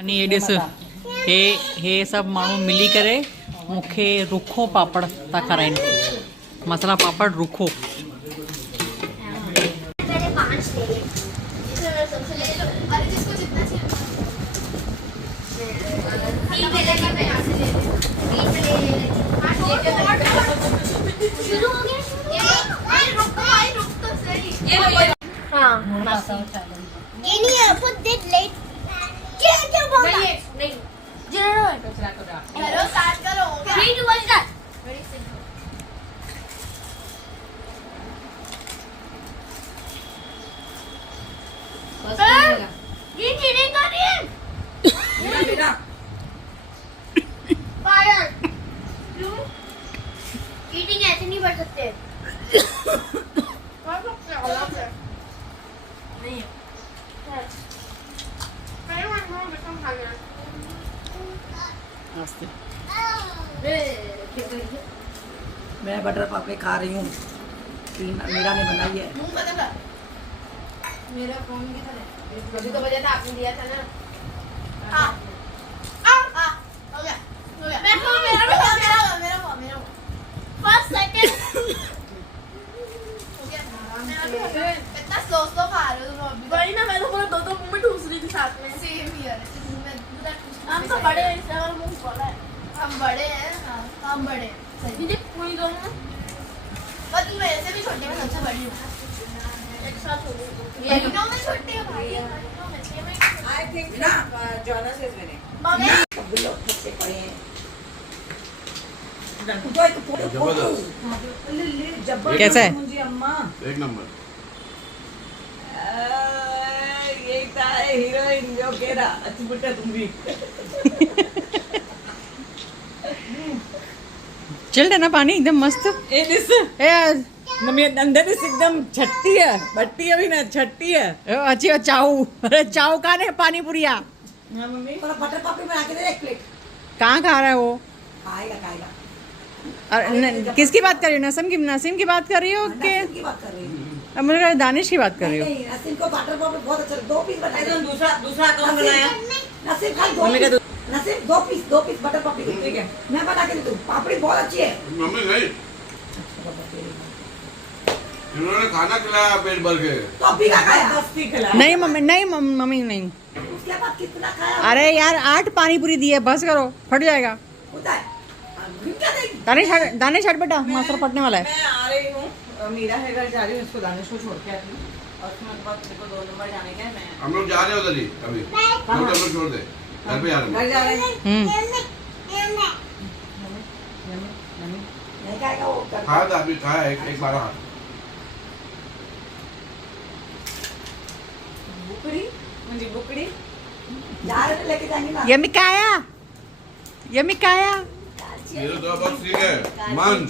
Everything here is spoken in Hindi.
अने ये ॾिस हे सभु माण्हू मिली करे मूंखे रुखो पापड़ था खाराइनि। मसाला पापड़ रुखो। ये नहीं है put that late क्या बोला नहीं हेलो स्टार्ट करो 3 2 1 स्टार्ट ये चीटिंग कर रही है मेरा फायर क्यों चीटिंग ऐसे नहीं कर सकते नहीं मैं बटर पापड़ी खा रही हूँ। मीरा ने बनाई है। मेरा फोन किधर है? अभी तो बजा था आपने दिया था ना। हो गया मेरा फर्स्ट सेकंड हो गया। इतना स्लो खा रहे हो तुम अभी। वही ना मैं तो पूरा 2-2 मिनट ठूस रही थी साथ में। Same here. हम तो बड़े हैं इसलिए हमारा मुंह बड़ा है। हम बड़े हैं हाँ हम बड़े सही है पूरी दो में बस तुम मेरे से भी छोटे में सबसे बड़ी हो एक साथ हो गई ये नो में छोटे हो भाई आई थिंक ना जोनस इज विनिंग मम्मी सब लोग थके पड़े हैं। कैसा है? अम्मा एक नंबर। ये था हीरोइन जो कह रहा अच्छी बेटा तुम भी चिल्ड है ना पानी एकदम मस्त। ए दिस ए आज मम्मी अंदर इस एकदम छट्टी है बट्टी अभी ना छट्टी है। अच्छी चाऊ। अरे चाऊ का ने पानी पुरिया हाँ मम्मी थोड़ा बटर पापड़ी बना के दे एक प्लेट। कहाँ खा रहा है वो? खाएगा खाएगा। किसकी बात कर रही हो? नसीम की बात कर रही हो कि नसीम की बात कर रही हूँ। अब मुझे लगा दानिश की बात कर रही हो? नहीं नसीम को बटर पापड़ी बहुत अच्छा 2 पीस बनाए। दूसरा कौन बनाया? नसीम खाली 2 पीस। नसीम 2 पीस बटर पापड़ी ठीक है मैं बना के देती हूँ। पापड़ी बहुत अच्छी है। मम्मी नहीं, इन्होंने खाना खिलाया पेट भर के। तो अभी का खाया? नहीं मम्मी नहीं। उसके बाद कितना खाया? अरे यार 8 पानी पूरी दी है बस करो फट जाएगा। होता है क्या नहीं? दानिश हट बेटा मास्टर फटने वाला है। मैं आ रही हूँ मीरा है घर जा रही हूँ इसको दानिश को छोड़ के आती हूँ और उसके बाद मेरे को 2 नंबर जाने का है। मैं हम लोग जा रहे हो उधर ही अभी। हम लोग छोड़ दे घर पे जा रहे घर जा रहे हैं। नहीं खाएगा वो हैं। खाया था अभी खाया एक बार हाथ। बुकड़ी मुझे बुकड़ी जा रहे लेके जाएंगे ना। यमी काया ये तो बहुत ठीक है मंच।